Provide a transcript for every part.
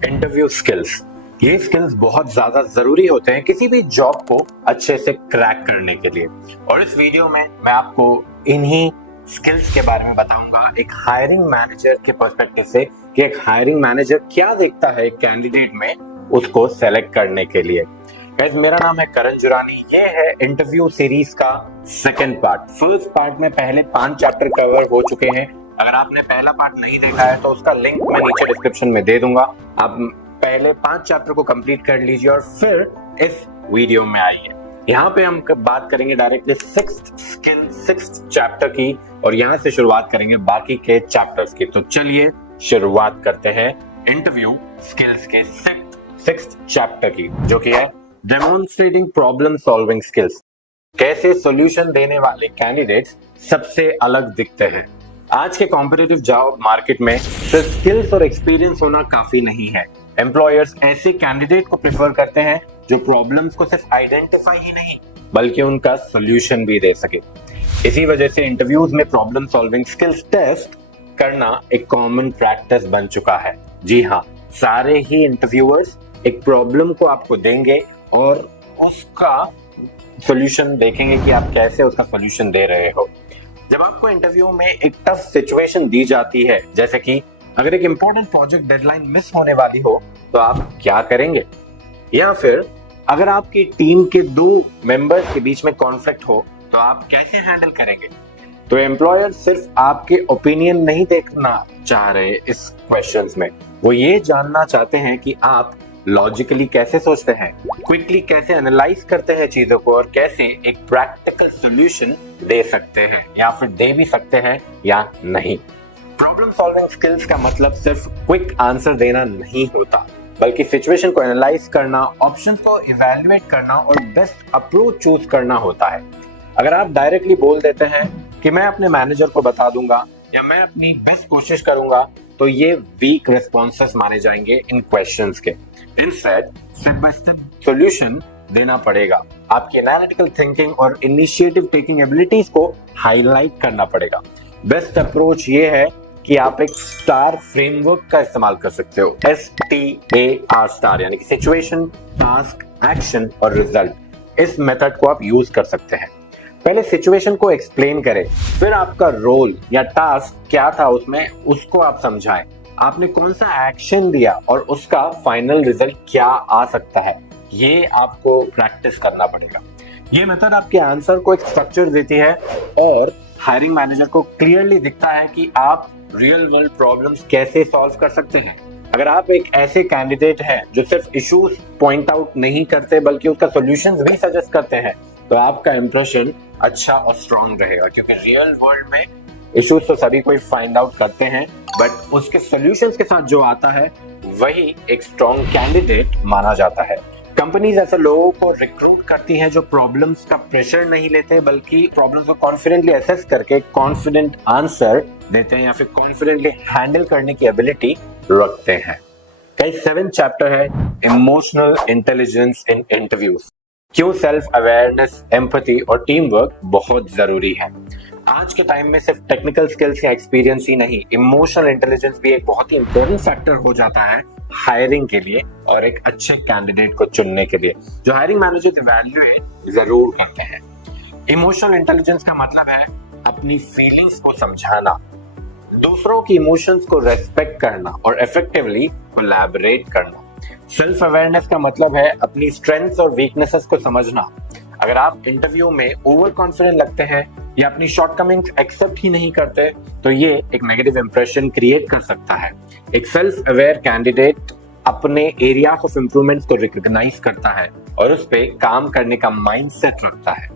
Interview skills, ये skills बहुत ज्यादा जरूरी होते हैं किसी भी जॉब को अच्छे से क्रैक करने के लिए। और इस वीडियो में मैं आपको इन्हीं स्किल्स के बारे में बताऊंगा एक हायरिंग मैनेजर के पर्सपेक्टिव से कि एक हायरिंग मैनेजर क्या देखता है एक कैंडिडेट में उसको सेलेक्ट करने के लिए। गाइस, मेरा नाम है करण जुरानी। ये है इंटरव्यू सीरीज का सेकंड पार्ट। फर्स्ट पार्ट में पहले 5 चैप्टर कवर हो चुके हैं। अगर आपने पहला पार्ट नहीं देखा है तो उसका लिंक मैं नीचे डिस्क्रिप्शन में दे दूंगा। आप पहले 5 चैप्टर को कंप्लीट कर लीजिए और फिर इस वीडियो में आइए। यहाँ पे हम बात करेंगे डायरेक्टली सिक्स्थ चैप्टर की और यहाँ से शुरुआत करेंगे बाकी के चैप्टर्स की। तो चलिए शुरुआत करते हैं इंटरव्यू स्किल्स के सिक्स्थ चैप्टर की, जो कि है डेमोन्स्ट्रेटिंग प्रॉब्लम सॉल्विंग स्किल्स। कैसे सॉल्यूशन देने वाले कैंडिडेट्स सबसे अलग दिखते हैं। आज के कॉम्पिटिटिव जॉब मार्केट में सिर्फ स्किल्स और एक्सपीरियंस होना काफी नहीं है। एम्प्लॉयर्स ऐसे कैंडिडेट को प्रेफर करते हैं जो प्रॉब्लम्स को सिर्फ आइडेंटिफाई ही नहीं बल्कि उनका सॉल्यूशन भी दे सके। इसी वजह से इंटरव्यूज में प्रॉब्लम सॉल्विंग स्किल्स टेस्ट करना एक कॉमन प्रैक्टिस बन चुका है। जी हाँ, सारे ही इंटरव्यूअर्स एक प्रॉब्लम को आपको देंगे और उसका सॉल्यूशन देखेंगे कि आप कैसे उसका सॉल्यूशन दे रहे हो। जब आपको इंटरव्यू में एक टफ सिचुएशन दी जाती है, जैसे कि अगर एक इंपॉर्टेंट प्रोजेक्ट डेडलाइन मिस होने वाली हो तो आप क्या करेंगे, या फिर अगर आपकी टीम के 2 मेंबर्स के बीच में कॉन्फ्लिक्ट हो तो आप कैसे हैंडल करेंगे। तो एम्प्लॉयर सिर्फ आपके ओपिनियन नहीं देखना चाह रहे इस क्वेश्चंस में, वो ये जानना चाहते हैं कि आप लॉजिकली कैसे सोचते हैं, क्विकली कैसे एनालाइज करते हैं चीजों को और कैसे एक प्रैक्टिकल सॉल्यूशन दे सकते हैं या फिर दे भी सकते हैं या नहीं। प्रॉब्लम सॉल्विंग स्किल्स का मतलब सिर्फ क्विक आंसर देना नहीं होता, बल्कि सिचुएशन को एनालाइज करना, ऑप्शंस को इवैल्यूएट करना और बेस्ट अप्रोच चूज करना होता है। अगर आप डायरेक्टली बोल देते हैं कि मैं अपने मैनेजर को बता दूंगा या मैं अपनी बेस्ट कोशिश करूंगा, तो ये वीक रिस्पॉन्सेस माने जाएंगे इन क्वेश्चंस के। Instead step by step solution देना पड़ेगा। आपकी एनालिटिकल थिंकिंग और इनिशिएटिव टेकिंग एबिलिटीज को हाईलाइट करना पड़ेगा। बेस्ट अप्रोच ये है कि आप एक स्टार फ्रेमवर्क का इस्तेमाल कर सकते हो। STAR स्टार, यानी कि सिचुएशन, टास्क, एक्शन और रिजल्ट। इस मेथड को आप यूज कर सकते हैं। पहले सिचुएशन को एक्सप्लेन करें, फिर आपका रोल या टास्क क्या था उसमें, उसको आप समझाएं। आपने कौन सा एक्शन दिया और उसका फाइनल रिजल्ट क्या आ सकता है, ये आपको प्रैक्टिस करना पड़ेगा। ये मेथड आपके आंसर को एक स्ट्रक्चर देती है और हायरिंग मैनेजर को क्लियरली दिखता है कि आप रियल वर्ल्ड प्रॉब्लम्स कैसे सॉल्व कर सकते हैं। अगर आप एक ऐसे कैंडिडेट हैं जो सिर्फ इश्यूज पॉइंट आउट नहीं करते बल्कि उसका सॉल्यूशंस भी सजेस्ट करते हैं, तो आपका इंप्रेशन अच्छा और स्ट्रॉन्ग रहेगा। क्योंकि रियल वर्ल्ड में इश्यूज तो सभी कोई फाइंड आउट करते हैं, बट उसके सॉल्यूशंस के साथ जो आता है वही एक स्ट्रॉन्ग कैंडिडेट माना जाता है। कंपनीज ऐसे लोगों को रिक्रूट करती हैं जो प्रॉब्लम्स का प्रेशर नहीं लेते बल्कि प्रॉब्लम्स को कॉन्फिडेंटली असेस करके कॉन्फिडेंट आंसर देते हैं या फिर कॉन्फिडेंटली हैंडल करने की एबिलिटी रखते हैं। कई 7 चैप्टर है इमोशनल इंटेलिजेंस इन इंटरव्यूज। क्यों सेल्फ अवेयरनेस, एम्पैथी और टीम वर्क बहुत जरूरी है। आज के टाइम में सिर्फ टेक्निकल स्किल्स या एक्सपीरियंस ही नहीं, इमोशनल इंटेलिजेंस भी एक बहुत ही इंपॉर्टेंट फैक्टर हो जाता है हायरिंग के लिए और एक अच्छे कैंडिडेट को चुनने के लिए, जो हायरिंग मैनेजर इवैल्यूएट जरूर करते हैं। इमोशनल इंटेलिजेंस का मतलब है अपनी फीलिंग्स को समझाना, दूसरों की इमोशंस को रेस्पेक्ट करना और इफेक्टिवली कोलैबोरेट करना। सेल्फ अवेयरनेस का मतलब है अपनी स्ट्रेंथ्स और वीकनेसेस को समझना। अगर आप इंटरव्यू में ओवर कॉन्फिडेंट लगते हैं या अपनी शॉर्टकमिंग्स एक्सेप्ट ही नहीं करते, तो ये एक नेगेटिव इंप्रेशन क्रिएट कर सकता है। एक सेल्फ अवेयर कैंडिडेट अपने एरियाज ऑफ इंप्रूवमेंट्स को रिकॉग्नाइज करता है और उस पे काम करने का माइंडसेट रखता है।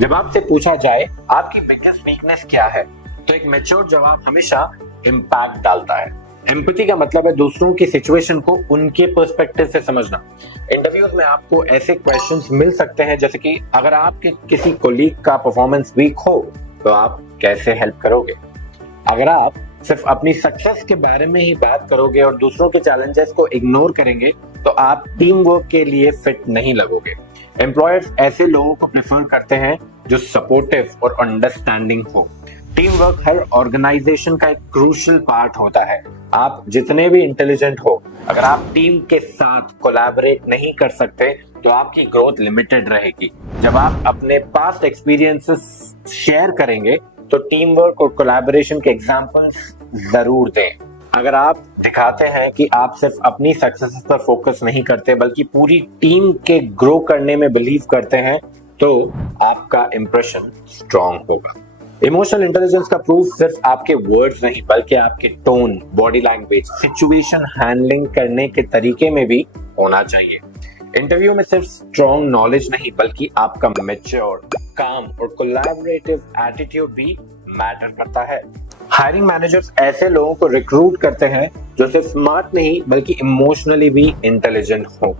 जब आपसे पूछा जाए आपकी बिगेस्ट वीकनेस क्या है, तो एक मैच्योर जवाब हमेशा इम्पैक्ट डालता है। एम्पैथी का मतलब है दूसरों की सिचुएशन को उनके पर्सपेक्टिव से समझना। इंटरव्यूज में आपको ऐसे क्वेश्चंस मिल सकते हैं जैसे कि अगर आपके किसी कोलीग का परफॉर्मेंस वीक हो तो आप कैसे हेल्प करोगे। अगर आप सिर्फ अपनी सक्सेस के बारे में ही बात करोगे और दूसरों के चैलेंजेस को इग्नोर करेंगे तो आप टीम वर्क के लिए फिट नहीं लगोगे। एम्प्लॉयर्स ऐसे लोगों को प्रेफर करते हैं जो सपोर्टिव और अंडरस्टैंडिंग हो। टीम वर्क हर ऑर्गेनाइजेशन का एक क्रूशियल पार्ट होता है। आप जितने भी इंटेलिजेंट हो, अगर आप टीम के साथ कोलैबोरेट नहीं कर सकते तो आपकी ग्रोथ लिमिटेड रहेगी। जब आप अपने पास्ट एक्सपीरियंसेस शेयर करेंगे तो टीम वर्क और कोलैबोरेशन के एग्जांपल्स जरूर दें। अगर आप दिखाते हैं कि आप सिर्फ अपनी सक्सेस पर फोकस नहीं करते बल्कि पूरी टीम के ग्रो करने में बिलीव करते हैं तो आपका इंप्रेशन स्ट्रांग होगा। इमोशनल इंटेलिजेंस का प्रूफ सिर्फ आपके वर्ड्स नहीं बल्कि आपके tone, body language, situation handling करने के तरीके में भी होना चाहिए। इंटरव्यू में सिर्फ स्ट्रांग नॉलेज नहीं बल्कि आपका मैच्योर, काम और कोलैबोरेटिव एटीट्यूड भी मैटर करता है। हायरिंग मैनेजर्स ऐसे लोगों को रिक्रूट करते हैं जो सिर्फ स्मार्ट नहीं बल्कि इमोशनली भी इंटेलिजेंट हो।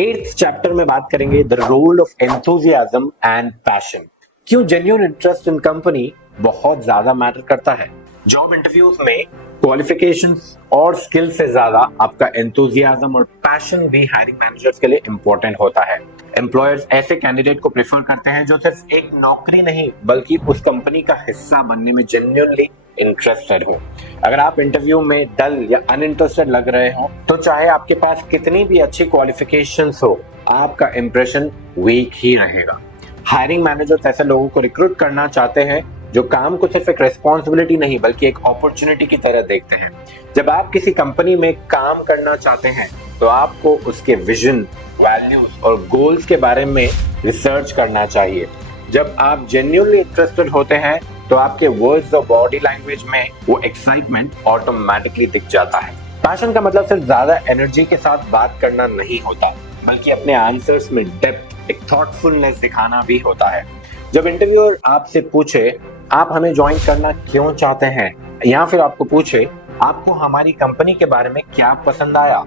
8th चैप्टर में बात करेंगे the role of enthusiasm and passion. क्यों जेन्युइन इंटरेस्ट इन कंपनी बहुत ज्यादा मैटर करता है। जॉब इंटरव्यूज में क्वालिफिकेशंस और स्किल से ज्यादा आपका एंथुसियाज्म और पैशन भी हायरिंग मैनेजर्स के लिए इंपॉर्टेंट होता है। एम्प्लॉयर्स ऐसे कैंडिडेट को प्रेफर करते हैं जो सिर्फ एक नौकरी नहीं बल्कि उस कंपनी का हिस्सा बनने में जेन्युइनली इंटरेस्टेड हो। अगर आप इंटरव्यू में डल या अनइंटरेस्टेड लग रहे हो तो चाहे आपके पास कितनी भी अच्छी क्वालिफिकेशंस हो, आपका इंप्रेशन वीक ही रहेगा। हायरिंग मैनेजर्स ऐसे लोगों को रिक्रूट करना चाहते हैं जो काम को सिर्फ एक रेस्पॉन्सिबिलिटी नहीं बल्कि एक अपॉर्चुनिटी की तरह देखते हैं। जब आप किसी कंपनी में काम करना चाहते हैं तो आपको उसके विजन, वैल्यूज और गोल्स के बारे में रिसर्च करना चाहिए। जब आप जेन्युइनली इंटरेस्टेड होते हैं तो आपके वर्ड्स और बॉडी लैंग्वेज में वो एक्साइटमेंट ऑटोमेटिकली दिख जाता है। पैशन का मतलब सिर्फ ज्यादा एनर्जी के साथ बात करना नहीं होता बल्कि अपने आंसर्स में डेप्थ, एक थॉटफुलनेस दिखाना भी होता है। जब इंटरव्यूअर आपसे पूछे आप हमें ज्वाइन करना क्यों चाहते हैं या फिर आपको पूछे आपको हमारी कंपनी के बारे में क्या पसंद आया,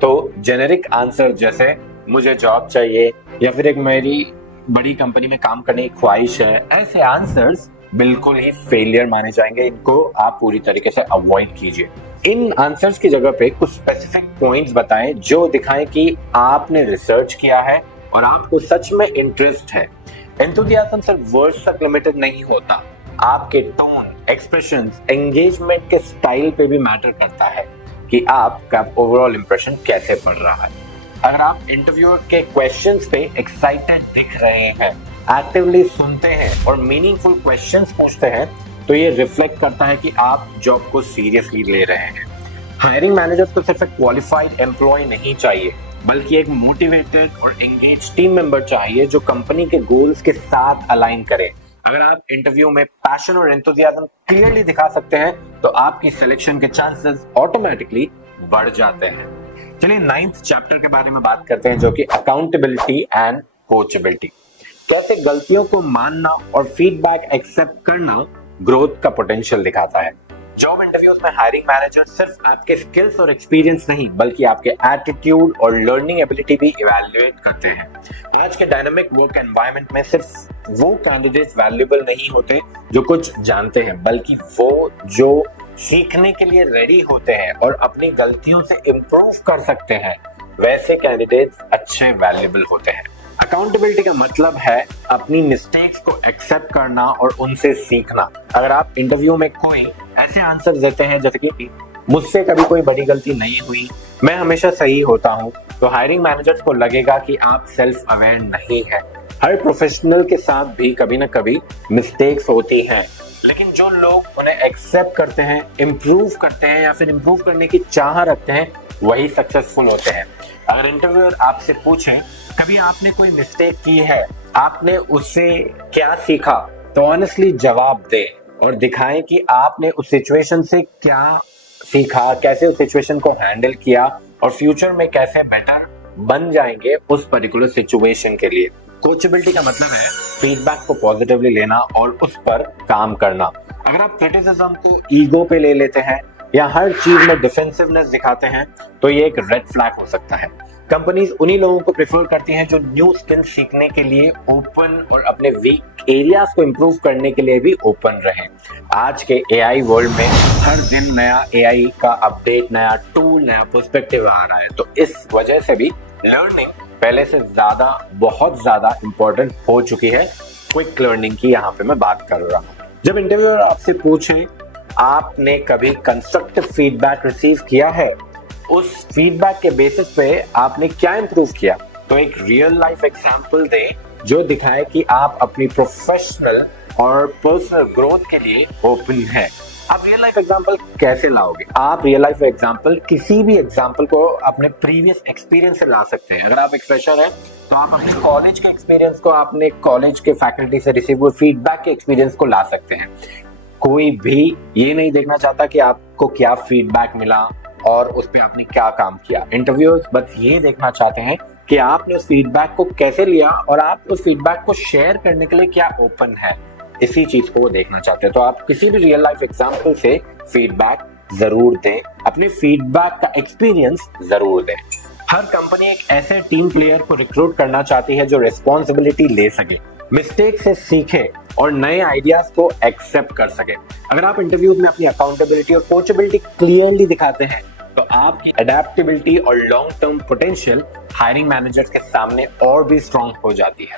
तो जेनेरिक आंसर जैसे मुझे जॉब चाहिए या फिर एक मेरी बड़ी कंपनी में काम करने की ख्वाहिश है, ऐसे आंसर्स बिल्कुल ही फेलियर माने जाएंगे। इनको आप पूरी तरीके से अवॉइड कीजिए। इन आंसर्स की जगह पे कुछ स्पेसिफिक पॉइंट्स बताएं जो दिखाएं कि आपने रिसर्च किया है और आपको सच में इंटरेस्ट है। एंथुसियाज्म सिर्फ वर्ड्स तक लिमिटेड नहीं होता, आपके टोन, एक्सप्रेशंस, एंगेजमेंट के स्टाइल पे भी मैटर करता है कि आपका ओवरऑल इंप्रेशन कैसे पड़ रहा है। अगर आप इंटरव्यूअर के क्वेश्चंस पे एक्साइटेड दिख रहे हैं, एक्टिवली सुनते हैं और मीनिंगफुल क्वेश्चंस पूछते हैं तो ये रिफ्लेक्ट करता है कि आप जॉब को सीरियसली ले रहे हैं। हायरिंग मैनेजर्स को सिर्फ एक क्वालिफाइड एम्प्लॉय नहीं चाहिए बल्कि एक मोटिवेटेड और एंगेज टीम मेंबर चाहिए जो कंपनी के गोल्स के साथ अलाइन करे। अगर आप इंटरव्यू में पैशन और एंथुसियाज्म क्लियरली दिखा सकते हैं तो आपकी सिलेक्शन के चांसेस ऑटोमेटिकली बढ़ जाते हैं। चलिए 9th चैप्टर के बारे में बात करते हैं जो कि अकाउंटेबिलिटी एंड कोचेबिलिटी। कैसे गलतियों को मानना और फीडबैक एक्सेप्ट करना ग्रोथ का पोटेंशियल दिखाता है। जॉब इंटरव्यूज में हायरिंग मैनेजर सिर्फ आपके स्किल्स और एक्सपीरियंस नहीं बल्कि आपके एटीट्यूड और लर्निंग एबिलिटी भी इवैल्यूएट करते हैं। आज के डायनामिक वर्क एनवायरनमेंट में सिर्फ वो कैंडिडेट्स वैल्यूएबल नहीं होते जो कुछ जानते हैं बल्कि वो जो सीखने के लिए रेडी होते हैं और अपनी गलतियों से इम्प्रूव कर सकते हैं, वैसे कैंडिडेट्स अच्छे वैल्यूएबल होते हैं। अकाउंटेबिलिटी का मतलब है अपनी मिस्टेक्स को एक्सेप्ट करना और उनसे सीखना। अगर आप इंटरव्यू में कोई ऐसे आंसर देते हैं जैसे कि मुझसे कभी कोई बड़ी गलती नहीं हुई, मैं हमेशा सही होता हूँ, तो हायरिंग मैनेजर्स को लगेगा कि आप सेल्फ अवेयर नहीं है। हर प्रोफेशनल के साथ भी कभी ना कभी मिस्टेक्स होती हैं, लेकिन जो लोग उन्हें एक्सेप्ट करते हैं, इम्प्रूव करते हैं या फिर इम्प्रूव करने की चाह रखते हैं, वही सक्सेसफुल होते हैं। अगर इंटरव्यूअर आपसे पूछे कभी आपने कोई मिस्टेक की है, आपने उससे क्या सीखा, तो ऑनेस्टली जवाब दे और दिखाएं कि आपने उस सिचुएशन से क्या सीखा, कैसे उस सिचुएशन को हैंडल किया और फ्यूचर में कैसे बेटर बन जाएंगे उस पर्टिकुलर सिचुएशन के लिए। कोचेबिलिटी का मतलब है फीडबैक को पॉजिटिवली लेना और उस पर काम करना। अगर आप क्रिटिसिज्म को ईगो पे ले लेते हैं या हर चीज में डिफेंसिवनेस दिखाते हैं तो ये एक रेड फ्लैग हो सकता है। कंपनीज उन्हीं लोगों को प्रेफर करती हैं जो न्यू स्किल सीखने के लिए ओपन और अपने वीक एरियाज को इम्प्रूव करने के लिए भी ओपन रहें। आज के एआई वर्ल्ड में हर दिन नया एआई का अपडेट, नया टूल, नया पर्सपेक्टिव आ रहा है, तो इस वजह से भी लर्निंग पहले से बहुत ज्यादा इंपॉर्टेंट हो चुकी है। क्विक लर्निंग की यहाँ पे मैं बात कर रहा हूँ। जब इंटरव्यूअर आपसे पूछे आपने कभी कंस्ट्रक्टिव फीडबैक रिसीव किया है, उस फीडबैक के बेसिस पे आपने क्या इंप्रूव किया, तो एक रियल लाइफ एग्जांपल दें जो दिखाए कि आप अपनी प्रोफेशनल और पर्सनल ग्रोथ के लिए ओपन है। आप रियल लाइफ एग्जांपल कैसे लाओगे? आप रियल लाइफ एग्जांपल किसी भी एग्जांपल को अपने प्रीवियस एक्सपीरियंस से ला सकते हैं। अगर आप एक फ्रेशर हैं तो आप अपने कॉलेज के एक्सपीरियंस को, आपने कॉलेज के फैकल्टी से रिसीव हुए फीडबैक के एक्सपीरियंस को ला सकते हैं। कोई भी ये नहीं देखना चाहता कि आपको क्या फीडबैक मिला और उस पर आपने क्या काम किया। इंटरव्यूअर्स बस ये देखना चाहते हैं कि आपने उस फीडबैक को कैसे लिया और आप उस फीडबैक को शेयर करने के लिए क्या ओपन है। इसी चीज को वो देखना चाहते हैं। तो आप किसी भी रियल लाइफ एग्जांपल से फीडबैक जरूर दें, अपने फीडबैक का एक्सपीरियंस जरूर दें। हर कंपनी एक ऐसे टीम प्लेयर को रिक्रूट करना चाहती है जो रिस्पॉन्सिबिलिटी ले सके, मिस्टेक से सीखे और नए आइडियाज को एक्सेप्ट कर सके। अगर आप इंटरव्यूज में अपनी अकाउंटेबिलिटी और कोचेबिलिटी क्लियरली दिखाते हैं तो आपकी अडेप्टेबिलिटी और long term potential hiring managers के सामने और भी स्ट्रांग हो जाती है।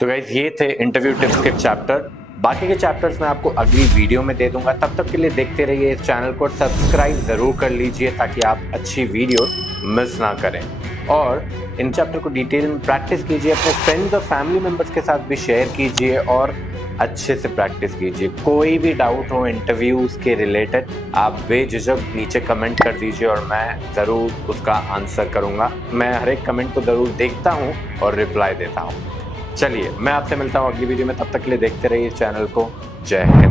तो गाइस, ये थे इंटरव्यू टिप्स के चैप्टर। बाकी के चैप्टर्स मैं आपको अगली वीडियो में दे दूंगा। तब तक के लिए देखते रहिए इस चैनल को, सब्सक्राइब जरूर कर लीजिए ताकि आप अच्छी वीडियोस मिस ना करें। और इन चैप्टर को डिटेल में प्रैक्टिस कीजिए, अपने फ्रेंड्स और फैमिली मेंबर्स के साथ भी शेयर कीजिए और अच्छे से प्रैक्टिस कीजिए। कोई भी डाउट हो इंटरव्यूज के रिलेटेड, आप बेझिझक नीचे कमेंट कर दीजिए और मैं ज़रूर उसका आंसर करूँगा। मैं हर एक कमेंट को ज़रूर देखता हूँ और रिप्लाई देता हूँ। चलिए, मैं आपसे मिलता हूँ अगली वीडियो में। तब तक के लिए देखते रहिए चैनल को। जय हिंद।